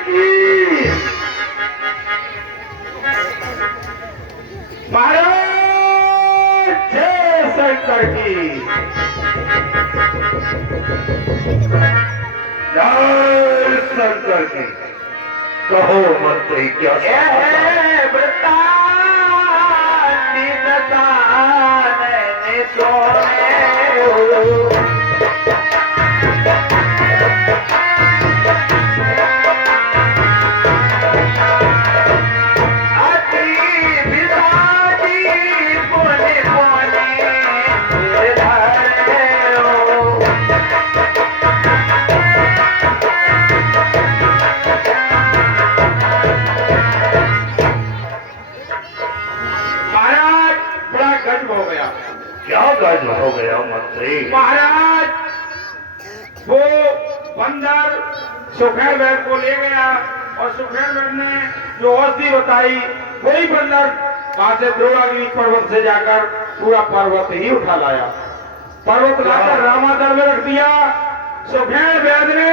की महाराज जय शंकर की जय शंकर की। कहो मंत्री क्या है वृत्तांत सोने हो गया मंत्री। महाराज वो बंदर सुखेल बैठ को ले गया और सुखेल बैठ ने जो औषधि बताई वही बंदर वहां से द्रोणागिरी पर्वत से जाकर पूरा पर्वत ही उठा लाया। पर्वत लाकर रामादर में रख दिया। सुखेल वैद ने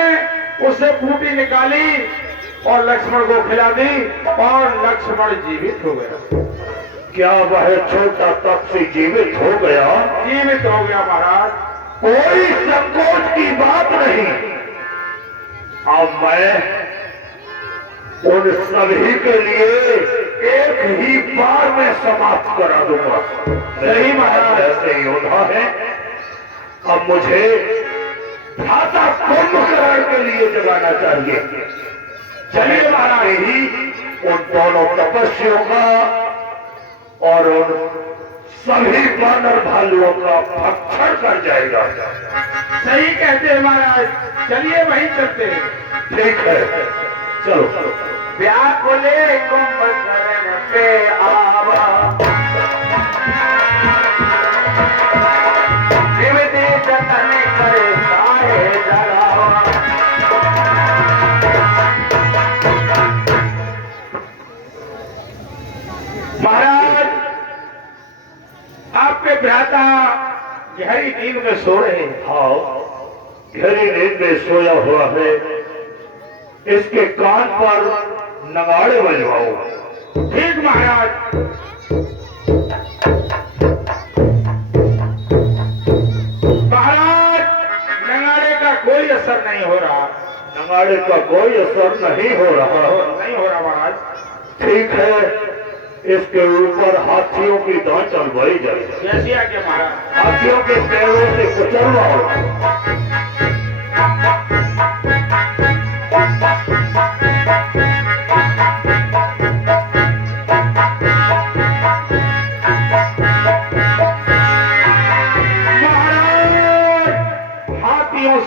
उससे फूटी निकाली और लक्ष्मण को खिला दी और लक्ष्मण जीवित हो गया। क्या वह छोटा पक्षी जीवित हो गया? जीवित हो गया महाराज। कोई संकोच की बात नहीं। अब मैं उन सभी के लिए एक ही बार में समाप्त करा दूंगा। सही महाराज। ऐसे योद्धा है। अब मुझे भ्राता कुंभकर्ण के लिए जगाना चाहिए। चलिए महाराज। ही उन दोनों तपस्वियों का और उन सभी वानर भालुओं का भक्षण कर जाएगा। सही कहते हैं महाराज। चलिए वहीं चलते हैं। ठीक है चलो। व्याकुले कुंभकर्ण पे आवा विविधि जतन करे काहे जगावा। महाराज आपके भ्राता गहरी नींद में सो रहे हैं। हाँ गहरी नींद में सोया हुआ है। इसके कान पर नगाड़े बजवाओ। ठीक महाराज। महाराज नगाड़े का कोई असर नहीं हो रहा। नगाड़े का कोई असर नहीं हो रहा। नहीं हो रहा महाराज। ठीक है इसके ऊपर हाथियों की दांत चलवाई जाए। जैसी आज्ञा महाराज। हाथियों के पैरों से कुचलवाओ।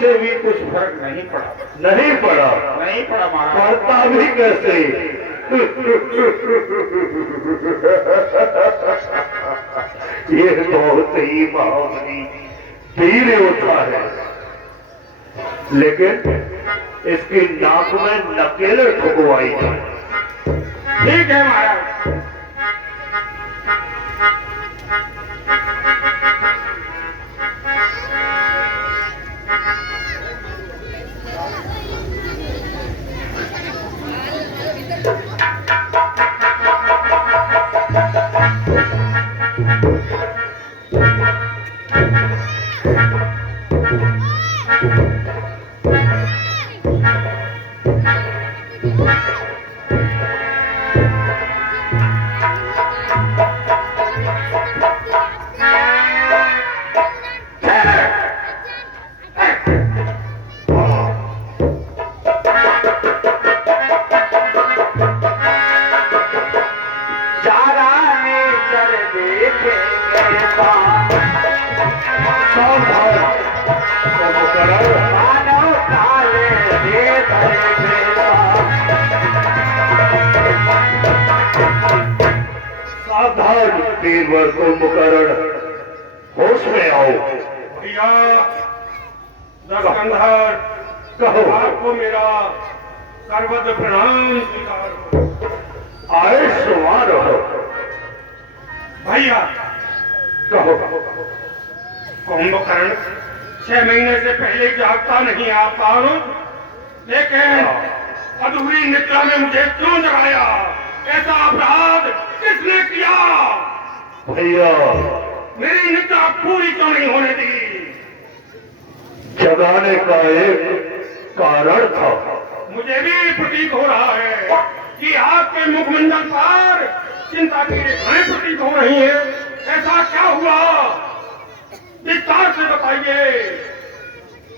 से भी कुछ फर्क नहीं पड़ा। नहीं पड़ा। नहीं पड़ा महाराज। पड़ता भी कैसे? ये बहुत ही महामनी वीर योद्धा है। लेकिन इसकी नाक में नकेले ठुकवाई जाए। ठीक है महाराज। वीरवर कुंभकर्ण होश में आओ। भैया दशकंधर कहो। आपको मेरा सर्वद प्रणाम स्वीकार हो। आए सवार हो। भैया कहो। कुंभकर्ण 6 महीने से पहले जागता नहीं आता, लेकिन अधूरी निद्रा में मुझे क्यों जगाया? ऐसा अपराध किसने किया? भैया मेरी निद्रा पूरी क्यों नहीं होने दी? जगाने का एक कारण था। मुझे भी प्रतीत हो रहा है कि आपके मुखमंडल पर चिंता की रेखाएं प्रतीत हो रही हैं। ऐसा क्या हुआ? विस्तार से बताइए।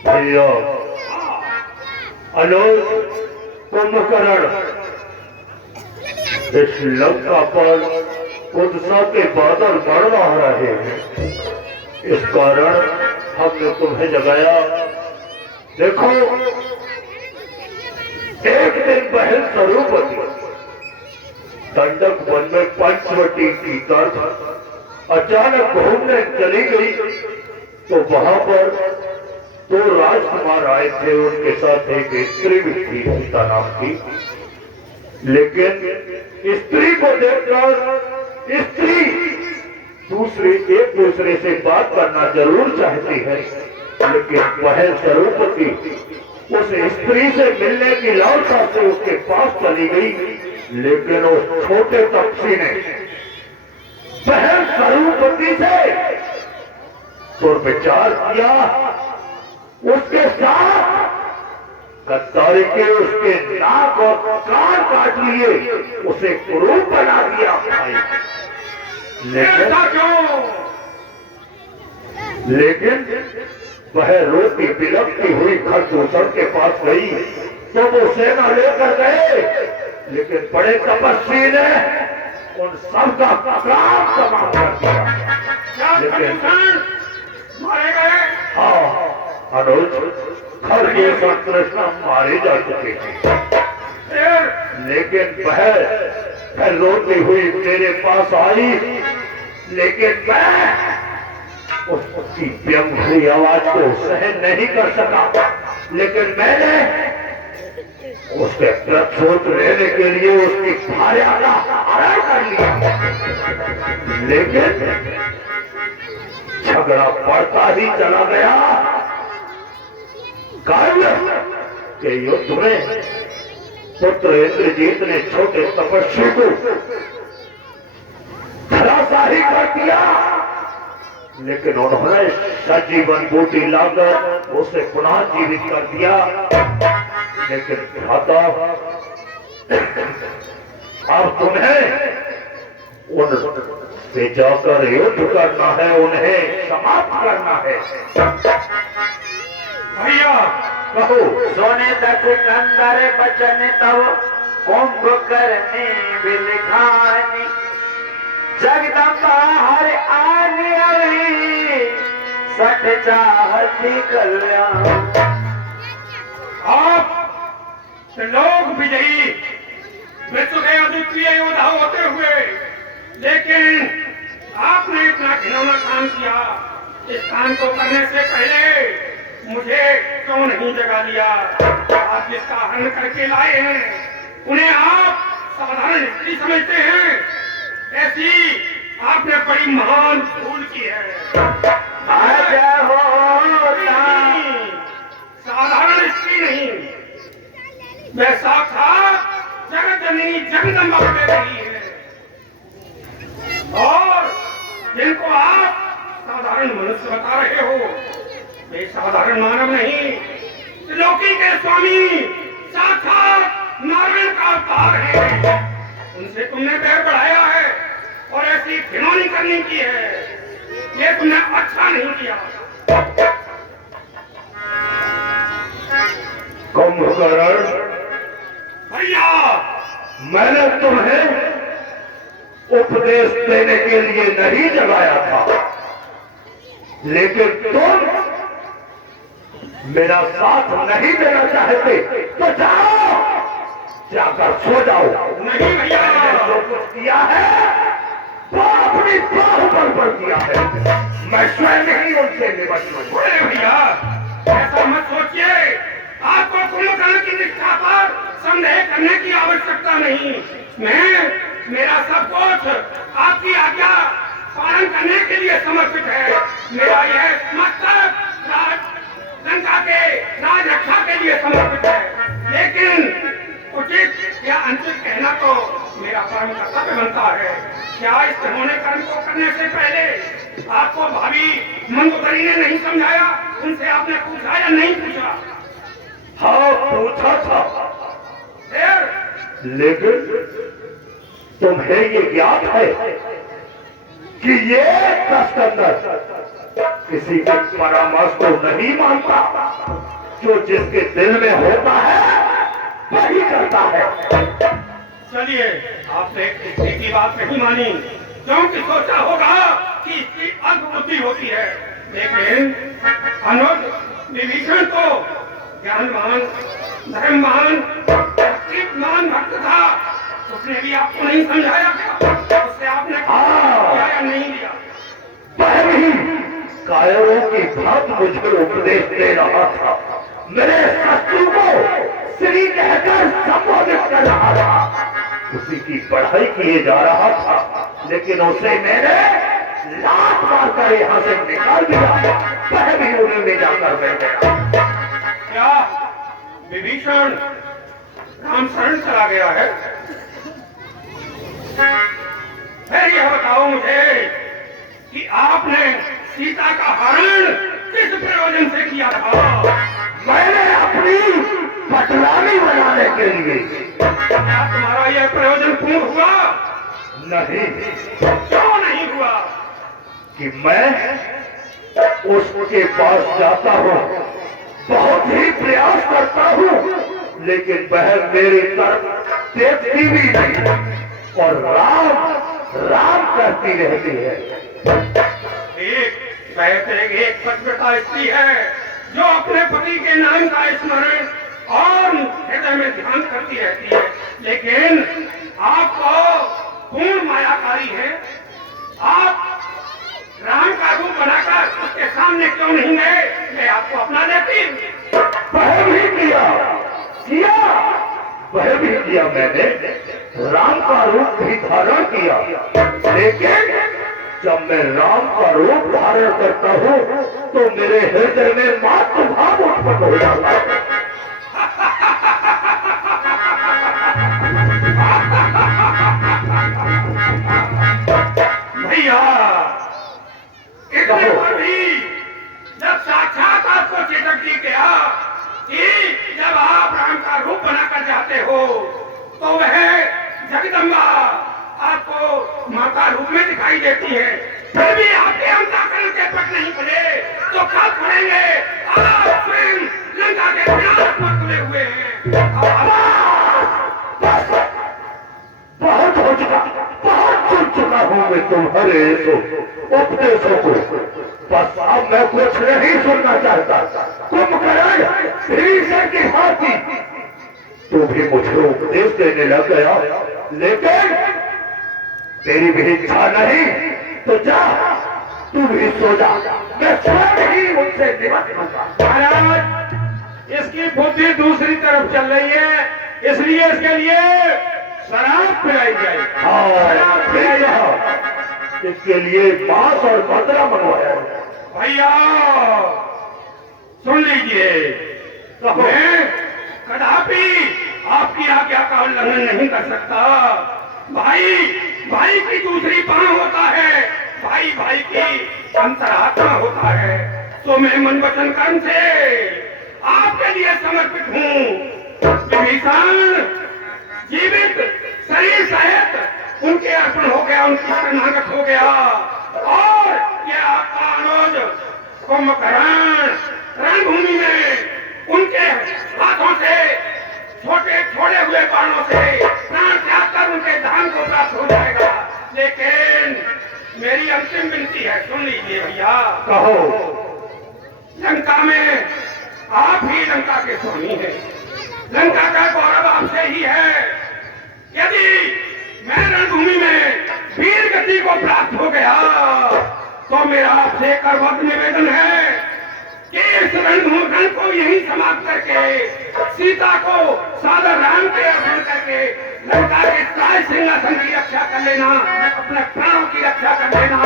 भैया अनुज कुंभकर्ण इस लंका पर उत्साह के बादल बढ़ रहे हैं, इस कारण हमने तुम्हें जगाया। देखो एक दिन बहन स्वरूपवती दंडक वन में पंचवटी की तरफ अचानक घूमने चली गई, तो वहां पर दो राजकुमार आए थे, उनके साथ एक स्त्री भी थी, सीता नाम की। लेकिन स्त्री को देखकर स्त्री एक दूसरे से बात करना जरूर चाहती है, लेकिन वह स्वरूपवती उस स्त्री से मिलने की लालसा से उसके पास चली गई। लेकिन उस छोटे तपसी ने बहन स्वरूपवती से दुर्विचार किया, उसके साथ गद्दारी के उसके नाक और कान काट लिए, उसे कुरूप बना दिया। लेकिन वह रोती बिलखती हुई खरदूषण के पास गई, तो वो सेना लेकर गए, लेकिन बड़े तपस्वी ने उन सबका काम तमाम कर दिया। लेकिन मारे गए? हाँ अनुज, खरदूषण कृष्ण मारे जा चुके थे। लेकिन वह फिर रोती हुई मेरे पास आई, लेकिन मैं उसकी व्यंग्य आवाज को सहन नहीं कर सका। लेकिन मैंने उसके प्रतिशोध लेने के लिए उसकी भार्या का हरण कर लिया। लेकिन झगड़ा बढ़ता ही चला गया। कल के युद्ध में पुत्र इंद्रजीत ने छोटे तपस्वी को धराशाही कर दिया, लेकिन उन्होंने सजीवन बूटी लाकर उसे पुनः जीवित कर दिया। लेकिन भ्राता, अब तुम्हें उनसे जाकर युद्ध करना है, उन्हें समाप्त करना है। भैया कहो। सोने दस कंदर बचन तब कुंभकर्ण बिलखानी, जगदम्बा हर आने अभी सट चाहती कल्याण। आप लोग विजयी विश्व के अद्वितीय योद्धा होते हुए, लेकिन आपने इतना घिनौना काम किया। इस काम को करने से पहले मुझे क्यों नहीं जगा लिया? आप जिसका हरण करके लाए हैं, उन्हें आप साधारण स्त्री समझते हैं। ऐसी आपने बड़ी महान भूल की है। साधारण स्त्री नहीं, मैं साक्षात जगत जननी जगदम्बा दे रही है, और जिनको आप साधारण मनुष्य बता रहे हो, वे साधारण मानव नहीं, त्रिलोकी के स्वामी साक्षात नारायण का अवतार है। उनसे तुमने बैर बढ़ाया है और ऐसी घिनौनी करनी की है, ये तुमने अच्छा नहीं किया। कुंभकर्ण, भैया मैंने तुम्हें उपदेश देने के लिए नहीं जगाया था, लेकिन तुम मेरा साथ नहीं देना चाहते, तो जाओ, जाकर सो जाओ। नहीं भैया, मैंने जो कुछ किया है वो अपनी बाहुबल पर किया है, मैं स्वयं ही उनसे निपट लूंगा। भैया ऐसा मत सोचिए, आपको कुंभकर्ण की निष्ठा पर संदेह करने की आवश्यकता नहीं। मेरा सब कुछ आपकी आज्ञा पालन करने के लिए समर्पित है। मेरा यह मस्तक लंका के राज रक्षा के लिए समर्पित है। लेकिन कुछ अनुचित कहना तो मेरा परम कर्तव्य बनता है। क्या इस होने कर्म को करने से पहले आपको भाभी मंदोदरी ने नहीं समझाया? उनसे आपने पूछा या नहीं पूछा? हाँ पूछा था, फिर लेकिन तुम्हें ये ज्ञात है कि ये कस्कंदर किसी के परामर्श को नहीं मानता, जो जिसके दिल में होता है वही करता है। चलिए, आपने किसी की बात नहीं मानी, क्योंकि सोचा होगा कि इसकी अल्पबुद्धि होती है। लेकिन अनुज विभीषण तो ज्ञानवान, धर्मवान, मान भक्त था। उसने भी आपको नहीं समझाया क्या? उससे आपने किया या नहीं दिया? वह भी कायरों की भात मुझे उपदेश दे रहा था, मेरे शत्रु को श्री कहकर संबोधित कर रहा था, उसी की पढ़ाई किए जा रहा था, लेकिन उसे मैंने लात मारकर यहाँ से निकाल दिया। वह भी उन्हें ले जाकर बैठ गया। क्या विभीषण राम शरण चला गया है? फिर यह बताओ मुझे कि आपने सीता का हरण किस प्रयोजन से किया था? मैंने अपनी पटरानी बनाने के लिए। क्या तुम्हारा यह प्रयोजन पूर्ण हुआ? नहीं। क्यों नहीं हुआ? कि मैं उसके पास जाता हूँ, बहुत ही प्रयास करता हूँ, लेकिन वह मेरी तरफ देखती भी नहीं और राम राम करती रहती है। एक पतिव्रता स्त्री है जो अपने पति के नाम का स्मरण और हृदय में ध्यान करती रहती है, लेकिन आप तो पूर्ण मायाकारी है। आप राम का रूप बनाकर उसके सामने क्यों नहीं गए? मैं आपको अपना देती। वह भी किया वह भी किया मैंने, राम का रूप भी धारण किया, लेकिन जब मैं राम का रूप धारण करता हूँ तो मेरे हृदय में मातृभाव उत्पन्न हो जाता है। भैया, इतने पर भी जब साक्षात आपको चेतक दी गया कि जब आप राम का रूप बनाकर जाते हो तो वह जगदम्बा आपको माता रूप में दिखाई देती है, फिर भी आपके अंतःकरण के पट नहीं खुले तो कब खुलेंगे? आप स्वयं लंका के विनाश पर खुले हुए हैं। बहुत हो चुका, बहुत सुन चुका हूँ मैं तुम्हारे उपदेशों को, बस अब मैं कुछ नहीं सुनना चाहता। कुंभकर्ण भीषण की भांति तू भी मुझे उपदेश देने लग गया, लेकिन तेरी भी इच्छा नहीं तो जा, तू भी सो जा, मैं स्वयं ही उनसे निपट लूंगा। महाराज, इसकी बुद्धि दूसरी तरफ चल रही है, इसलिए इसके लिए शराब पिलाई जाए। शराब पिलाई जाए, इसके लिए मांस और मदरा मंगवाया है। भैया सुन लीजिए, मैं कदापि आपकी आज्ञा का उल्लंघन नहीं कर सकता। भाई भाई की दूसरी बांह होता है, भाई भाई की अंतरात्मा होता है, तो मैं मन वचन कर्म से आपके लिए समर्पित हूँ। विभीषण जीवित शरीर सहित उनके अर्पण हो गया, उनकी शरणागत हो गया, और यह आपका अनुज कुंभकर्ण रणभूमि में उनके हाथों से छोटे छोड़े हुए बाणों से प्राण त्याग कर उनके धाम को प्राप्त हो जाएगा। लेकिन मेरी अंतिम विनती है, सुन लीजिए भैया। कहो। लंका में आप ही लंका के स्वामी हैं, लंका का गौरव आपसे ही है। यदि मैं रणभूमि में वीर गति को प्राप्त हो गया तो मेरा आपसे करबद्ध निवेदन है कि इस रणभूमि को यही समाप्त करके सीता को सादर राम के अर्पण करके लंका के सारे सिंहासन की रक्षा कर लेना, अपने प्राणों की रक्षा कर लेना,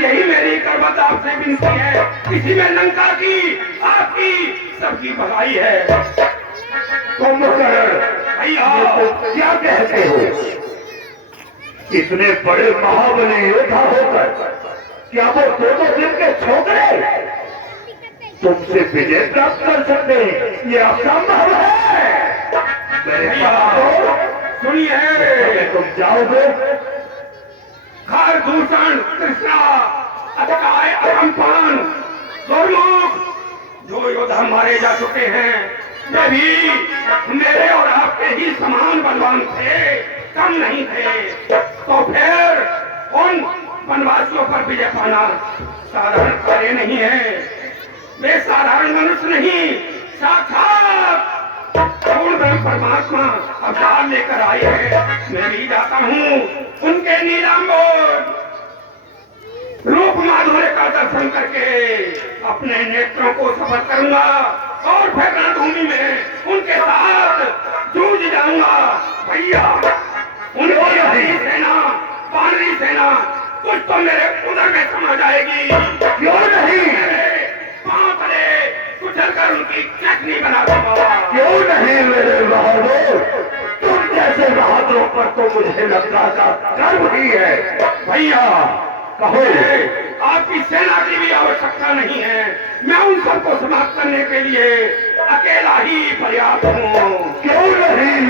यही मेरी करबद्ध आपसे विनती है। इसी में लंका की, आपकी, सबकी भलाई है। कुंभकर्ण भैया ये तो क्या कहते हो? इतने बड़े महाबली योद्धा होकर क्या वो दो दिन के छोकरे तुमसे विजय प्राप्त कर सकते हैं? ये असंभव है। मेरे भैया पास सुनिए, तुम जाओगे? खर दूषण कृष्णा अटकाए अरमपान दुर्मुख जो योद्धा मारे जा चुके हैं वे भी मेरे और आपके ही समान बलवान थे, कम नहीं थे। तो फिर उन वनवासियों पर विजय पाना साधारण कार्य नहीं है। वे साधारण मनुष्य नहीं, साक्षात पूर्ण ब्रह्म परमात्मा अवतार लेकर आए हैं। मैं भी जाता हूँ उनके नीलांबर रूप माधुर्य का दर्शन करके अपने नेत्रों को सफल करूंगा और फिर रणभूमि में उनके साथ जूझ जाऊंगा। भैया उनकी हरी सेना, पानी सेना कुछ तो मेरे उधर में समा जाएगी। क्यों नहीं? पांव तले कुचल कर उनकी चटनी बना दूंगा। क्यों नहीं मेरे बहादुर? तुम जैसे बहादुरों पर तो मुझे लगता था गर्व ही है। भैया कहो। आपकी सेना की भी आवश्यकता नहीं है। मैं उन सबको समाप्त करने के लिए अकेला ही पर्याप्त हूँ। क्यों नहीं?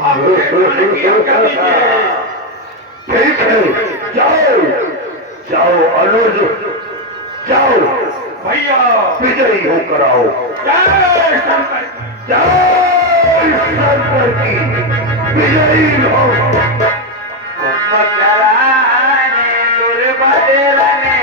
आप फैसले की आज्ञा दीजिए। ठीक है, जाओ जाओ अनुज, जाओ भैया विजयी होकर आओ। जय शंकर। जय शंकर की विजयी हो। कुंभकर्णे दुर्बदलने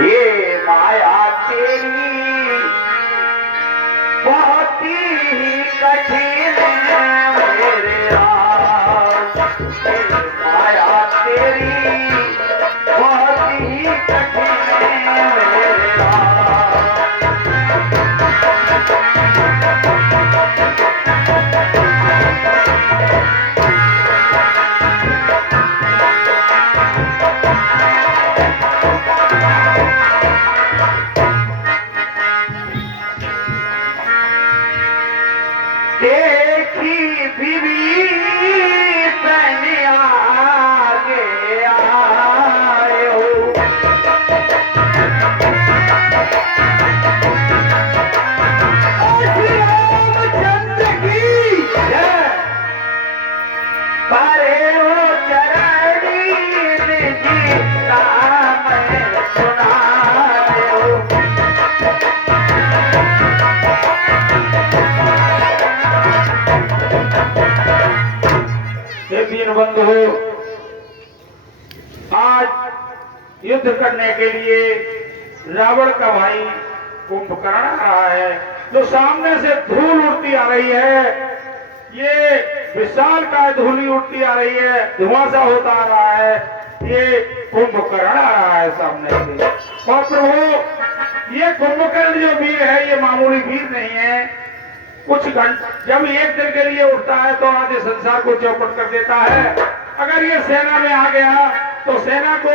ये माया तेरी बहुत ही कठिन है मेरे राम। ये माया तेरी बहुत ही कठिन है मेरे राम। देखी बीवी तने आगे आए हो। रामचंद्र की जय। परे हो चरणी जी राम सुनाए हो। दीन बंधु आज युद्ध करने के लिए रावण का भाई कुंभकर्ण आ रहा है। जो सामने से धूल उड़ती आ रही है, ये विशाल का धूली उड़ती आ रही है, धुआं सा होता आ रहा है। ये कुंभकर्ण आ रहा है सामने से। और प्रभु ये कुंभकर्ण जो वीर है ये मामूली वीर नहीं है। कुछ घंटे जब एक दिन के लिए उठता है तो आधे संसार को चौपट कर देता है। अगर ये सेना में आ गया तो सेना को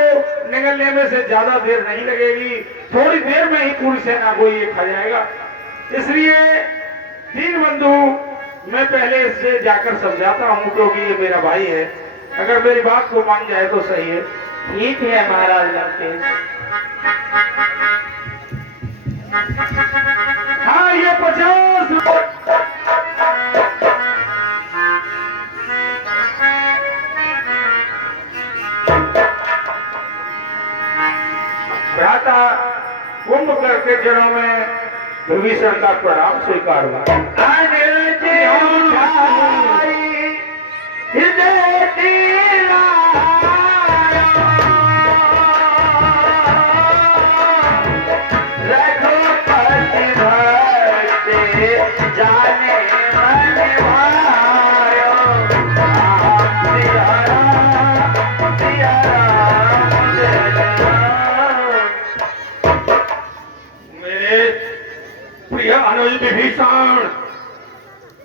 निगलने में से ज्यादा देर नहीं लगेगी, थोड़ी देर में ही पूरी सेना को ये खा जाएगा। इसलिए दीन बंधु मैं पहले इससे जाकर समझाता हूँ क्योंकि ये मेरा भाई है। अगर मेरी बात को मान जाए तो सही है। ठीक है महाराज लंकेश। हाँ ये 50 भ्राता कुंभकर्ण के चरणों में विभीषण का प्रणाम स्वीकार हुआ। रघुपति प्रिय अनुज विभीषण,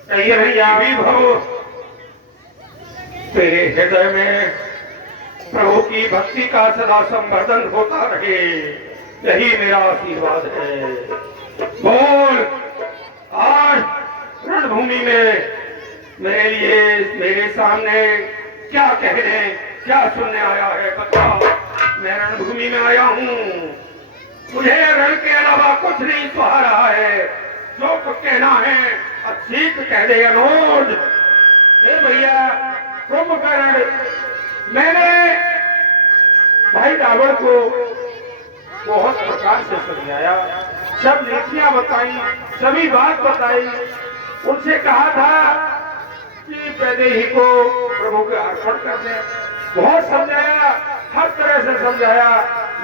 कहिए भव, तेरे हृदय में प्रभु की भक्ति का सदा संवर्धन होता रहे, यही मेरा आशीर्वाद है। बोल, आज रणभूमि में मेरे लिए, मेरे सामने क्या कहने, क्या सुनने आया है बता। मैं रणभूमि में आया हूँ, मुझे रण के अलावा कुछ नहीं सुहा रहा है। जो कुछ कहना है ठीक कह दे अनुज। भैया कुंभकर्ण, मैंने भाई रावण को बहुत प्रकार से समझाया, सब नीतियां बताई, सभी बात बताई, उनसे कहा था कि वैदेही को प्रभु के अर्पण कर दे। बहुत समझाया, हर तरह से समझाया,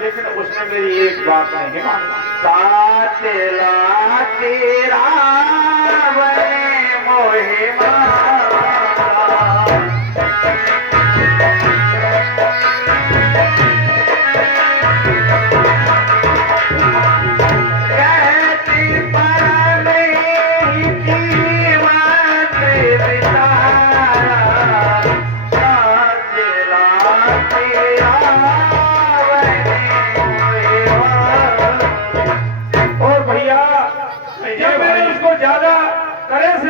लेकिन उसने मेरी एक बात नहीं मानी। साचला तेरा बने मोहे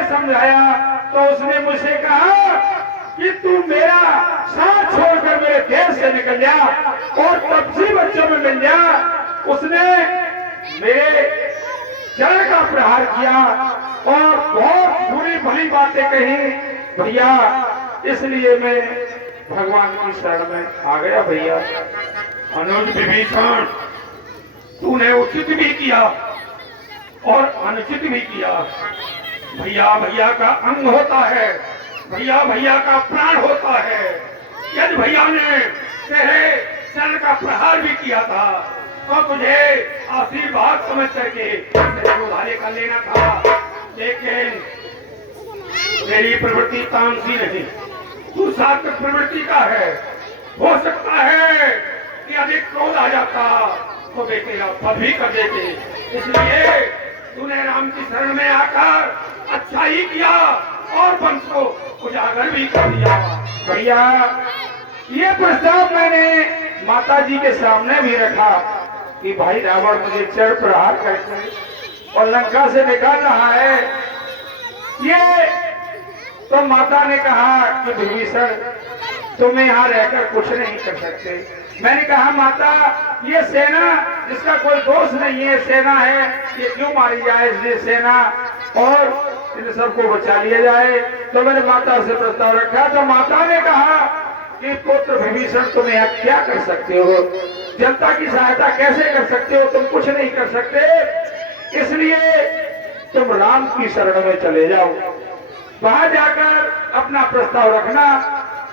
समझाया तो उसने मुझसे कहा कि तू मेरा साथ छोड़कर मेरे देश से निकल जा और तपसी बच्चों में मिल जा। उसने मेरे चरण का प्रहार किया और बहुत बुरी भली बातें कही भैया, इसलिए मैं भगवान की शरण में आ गया। भैया अनुज विभीषण, तूने उचित भी किया और अनुचित भी किया। भैया भैया का अंग होता है, भैया भैया का प्राण होता है। यदि भैया ने तेरे चरण का प्रहार भी किया था तो तुझे आशीर्वाद समझ करके उधारे कर लेना था, लेकिन तेरी प्रवृत्ति तामसी नहीं, तू सात्विक प्रवृत्ति का है। हो सकता है कि अधिक क्रोध आ जाता तो वे तेरा पद भी कर देते, इसलिए तूने राम की शरण में आकर अच्छा ही किया और वंश को उजागर भी कर दिया। भैया ये प्रस्ताव मैंने माता जी के सामने भी रखा कि भाई रावण मुझे चढ़ प्रहार करके और लंका से निकाल रहा है। ये तो माता ने कहा कि विभीषण तुम यहाँ रहकर कुछ नहीं कर सकते। मैंने कहा माता, ये सेना जिसका कोई दोष नहीं है, सेना है, ये क्यों मारी जाए, इसलिए सेना और इन सबको बचा लिया जाए। तो मैंने माता से प्रस्ताव रखा तो माता ने कहा कि पुत्र विभीषण तुम यहाँ क्या कर सकते हो, जनता की सहायता कैसे कर सकते हो, तुम कुछ नहीं कर सकते, इसलिए तुम राम की शरण में चले जाओ, वहां जाकर अपना प्रस्ताव रखना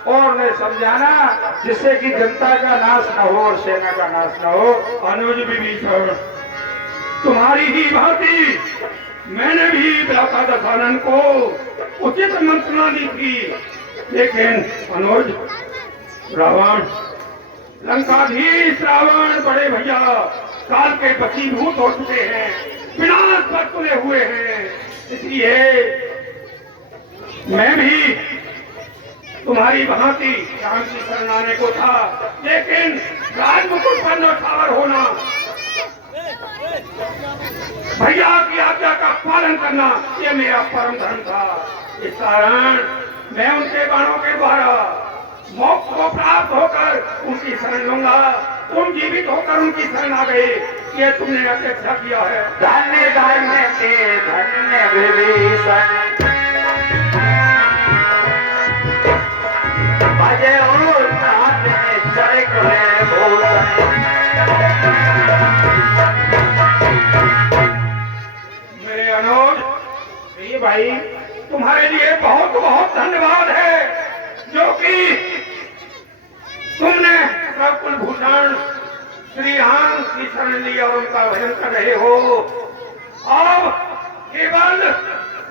और उन्हें समझाना जिससे कि जनता का नाश न हो और सेना का नाश न हो। अनुज विभीषण, तुम्हारी ही भांति मैंने भी भ्राता दशानन को उचित मंत्रणा दी थी, लेकिन अनुज रावण, लंकाधीश रावण बड़े भैया काल के वशीभूत हो चुके हैं, विनाश पर तुले हुए हैं, इसलिए मैं भी तुम्हारी भांति राम की शरण आने को था, लेकिन राजमुकुट पर नौछावर होना, भैया की आज्ञा का पालन करना, ये मेरा परम धर्म था। इस कारण मैं उनके बाणों के द्वारा मोक्ष को प्राप्त होकर उनकी शरण लूंगा। तुम जीवित होकर उनकी शरण आ गए, ये तुमने अपेक्षा किया है। धन्य धन्य ते धन्य विभीषण, भजे हो नाथ ने चढ़ करे भूषण। मेरे अनुज, ये भाई तुम्हारे लिए बहुत बहुत धन्यवाद है, जो कि तुमने कुल भूषण श्री राम की शरण ली और उनका भजन कर रहे हो। अब केवल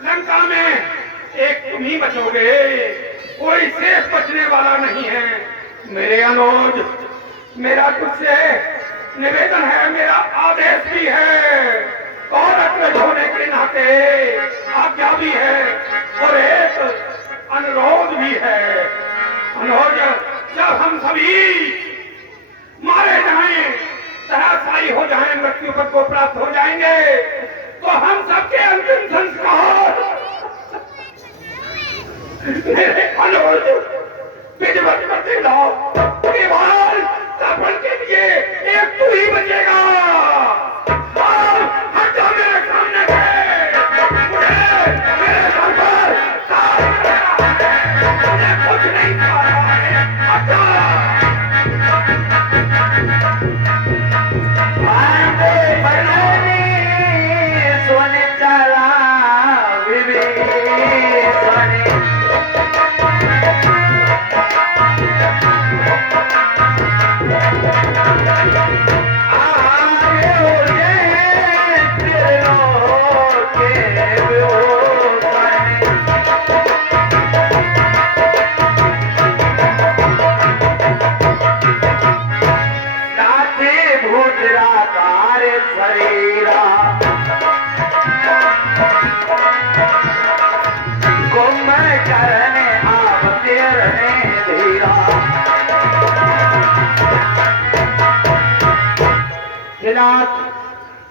लंका में एक तुम ही बचोगे, कोई शेष बचने वाला नहीं है। मेरे अनुज, मेरा तुझसे निवेदन है, मेरा आदेश भी है, और अग्रज होने के के आज्ञा भी है और एक अनुरोध भी है। अनुरोध, जब हम सभी मारे जाएं, तहशाई हो जाएं, मृत्यु पद को प्राप्त हो जाएंगे, तो हम सबके अंतिम संस्कार मेरे अनुरोध विधिवत कर देना। केवल सफल के लिए एक तू ही बचेगा। हट जा मेरे सामने से, मुझे मेरे सर पर ताज लगा है, मुझे कुछ नहीं खा रहा है। हट जा। सोने चला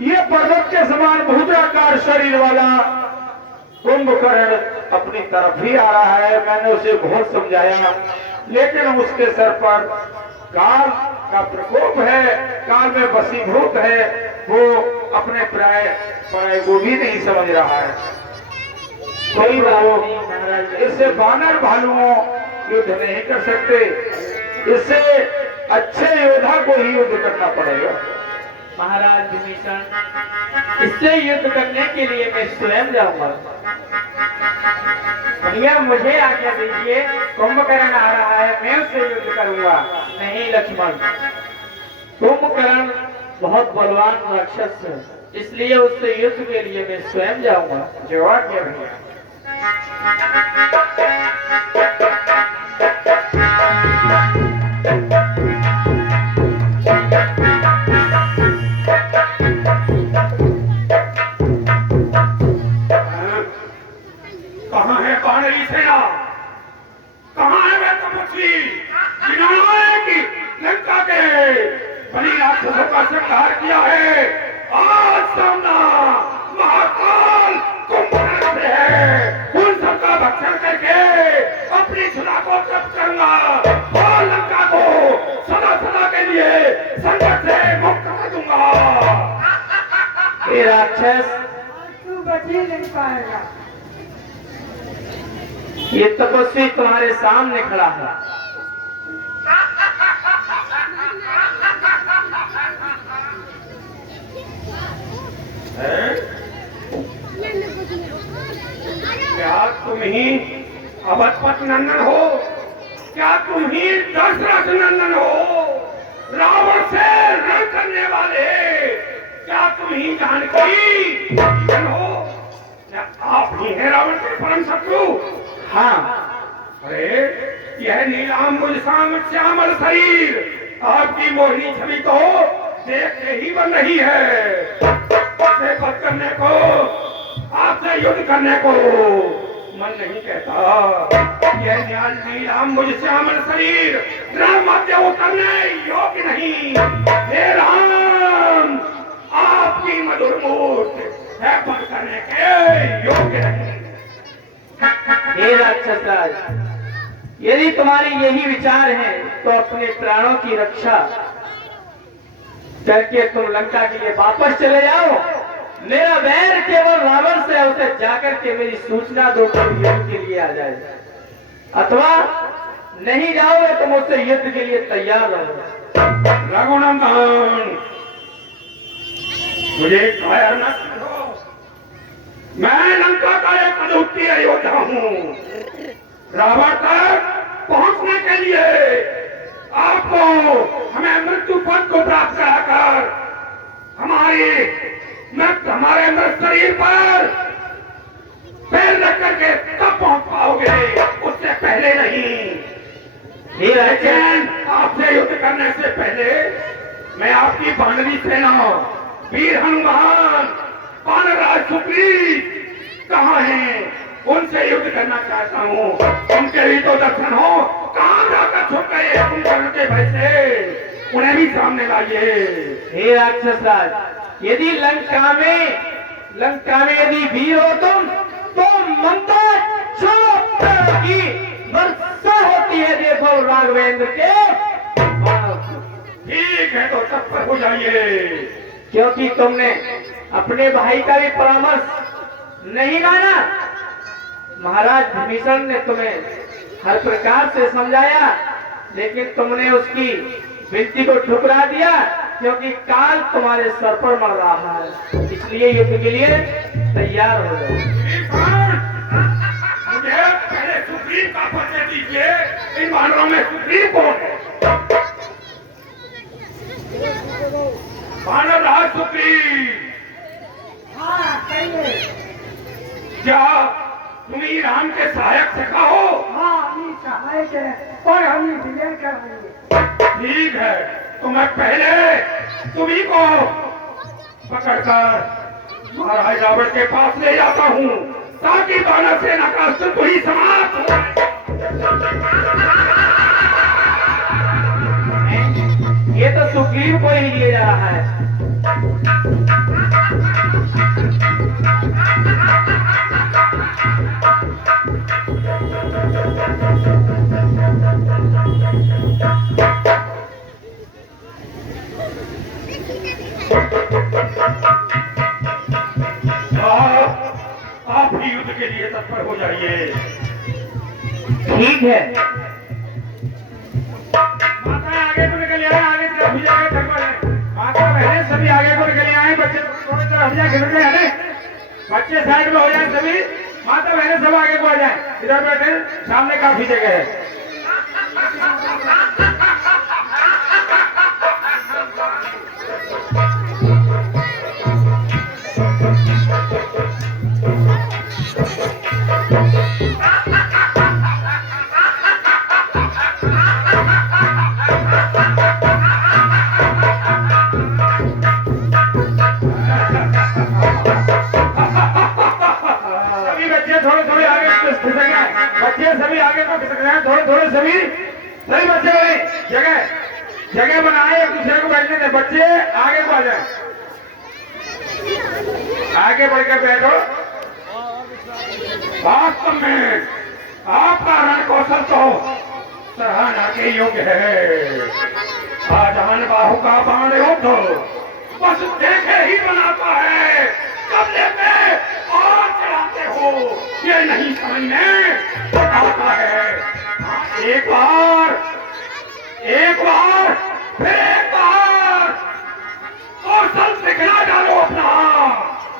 ये पर्वत के समान भूताकार शरीर वाला कुंभकर्ण अपनी तरफ ही आ रहा है। मैंने उसे बहुत समझाया, लेकिन उसके सर पर काल का प्रकोप है, काल में वशीभूत है। वो अपने प्राय को भी नहीं समझ रहा है। कोई बात, इससे वानर भालुओं युद्ध नहीं कर सकते, इससे अच्छे योद्धा को ही युद्ध करना पड़ेगा। महाराज विभीषण, इससे युद्ध करने के लिए मैं स्वयं जाऊंगा। भैया मुझे आज्ञा दीजिए, कुंभकर्ण आ रहा है, मैं उससे युद्ध करूंगा। नहीं लक्ष्मण, कुंभकर्ण बहुत बलवान राक्षस है, इसलिए उससे युद्ध के लिए मैं स्वयं जाऊंगा। जो आज्ञा भैया। कहाँ है वानरी सेना? कहाँ है वे तपस्वी जिन्होंने की लंका के बड़ी राक्षसों का संहार किया है? आज सामना महाकाल कुंभकर्ण से है। उन सबका भक्षण करके अपनी सुधा को तृप्त करूंगा और लंका को सदा सदा के लिए संकट से मुक्त कर दूंगा। ये राक्षस तू बच ही नहीं पाएगा। ये तपस्वी तुम्हारे सामने खड़ा है। क्या तुम ही अवधपत नंदन हो? क्या तुम ही दशरथ नंदन हो? रावण से रण करने वाले? क्या तुम ही जानकी नंदन हो? क्या आप ही हैं रावण के परम शत्रु? हाँ, अरे यह नीलांबुज श्यामल शरीर, आपकी मोहिनी छवि तो देखते ही बन रही है। आपसे बात करने को, आपसे युद्ध करने को मन नहीं कहता। यह नीलांबुज श्यामल शरीर रण मध्य उतरने योग्य नहीं। हे राम, आपकी मधुर मूर्ति है पर करने के योग्य नहीं। हे राक्षस राज, यदि तुम्हारी यही विचार है तो अपने प्राणों की रक्षा करके तुम लंका के लिए वापस चले जाओ। मेरा बैर केवल रावण से है, उसे जाकर के मेरी सूचना दो कि युद्ध के लिए आ जाए, अथवा नहीं जाओगे तो मुझसे युद्ध के लिए तैयार रहो। रघुनंदन, मुझे कायर न समझो। मैं लंका का एक अद्वितीय योद्धा हूँ। रावण तक पहुंचने के लिए आपको हमें मृत्यु पद को प्राप्त कराकर हमारे मृत शरीर पर पैर रख करके तब पहुंच पाओगे, उससे पहले नहीं। लेकिन आपसे युद्ध करने से पहले मैं आपकी वानरी सेना, वीर हनुमान, वानरराज सुग्रीव कहाँ हैं? उनसे युद्ध करना चाहता हूँ। उनके ही तो दर्शन हो। कहाँ जाकर छुप गए कुंभकर्ण के भय से? उन्हें भी सामने लाइए। हे राक्षस राज, यदि लंका में यदि वीर हो तुम, तो मंदा की वर्षा होती है। देखो राघवेंद्र के, ठीक है तो तत्पर हो जाइए। क्योंकि तुमने अपने भाई का भी परामर्श नहीं माना। महाराज विभीषण ने तुम्हें हर प्रकार से समझाया, लेकिन तुमने उसकी विनती को ठुकरा दिया, क्योंकि काल तुम्हारे सर पर मर रहा है। इसलिए युद्ध के लिए तैयार हो जाओ। मुझे पहले सुग्रीव का परिचय दीजिए। इन वानरों में सुग्रीव कौन है? वानरराज सुग्रीव, हाँ कहिए। क्या तुम ही राम के सहायक सखा हो? हाँ अभी सहायक है और हम विजय कर रहे ठीक है, तो मैं पहले तुम्ही को पकड़कर महाराज रावण के पास ले जाता हूँ, ताकि वानर सेना का अस्तित्व ही समाप्त हो। ये तो सुग्रीव को ही लिए जा रहा है। आप ही युद्ध के लिए तत्पर हो जाइए। ठीक है। माता आगे को निकल आए, आगे तरफ भी जाए माता बहने सभी आगे को निकल आए। बच्चे थोड़ी तरफ हम जाए खिल रहे हैं। बच्चे साइड में हो जाए सभी। माता बहने सब आगे को आ जाए। इधर बैठे, सामने काफी जगह है। बच्चे सभी आगे को खिसक रहे हैं, थोड़े थोड़े सभी बच्चे वाले जगह बनाए, एक दूसरे को बैठने दें। बच्चे आगे को आ जाए, आगे बढ़कर बैठो। वास्तव में आपका रण कौशल तो सराहना के योग्य है। शाहजहां बाहु का बाण युद्ध बस देखे ही बनाता है, कब लेते और चलाते हो ये नहीं समझ में आता है। एक बार फिर एक बार कौशल दिखला डालो अपना।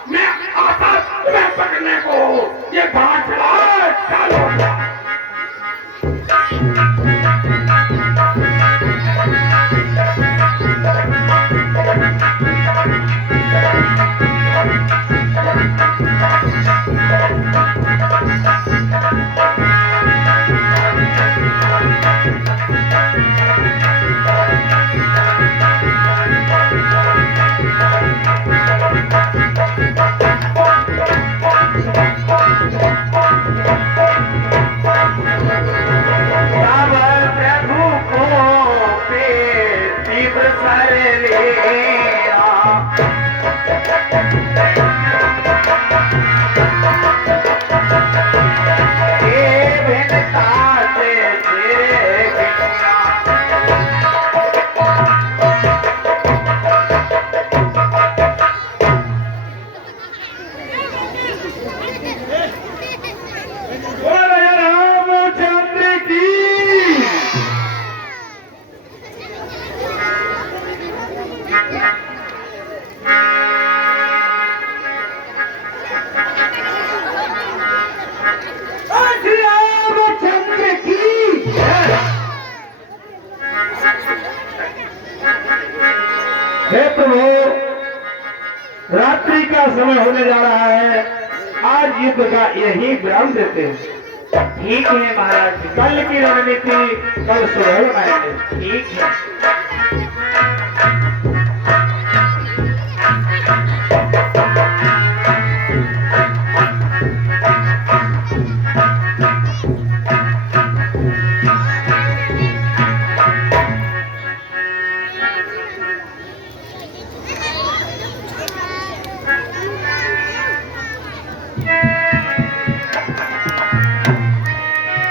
मैं आता तुम्हें पकड़ने को, ये बाण चला डालो। हे प्रभु, रात्रि का समय होने जा रहा है, आज युद्ध का यही विराम देते हैं। ठीक है महाराज, कल की रणनीति कल सुबह बनाएंगे। ठीक है।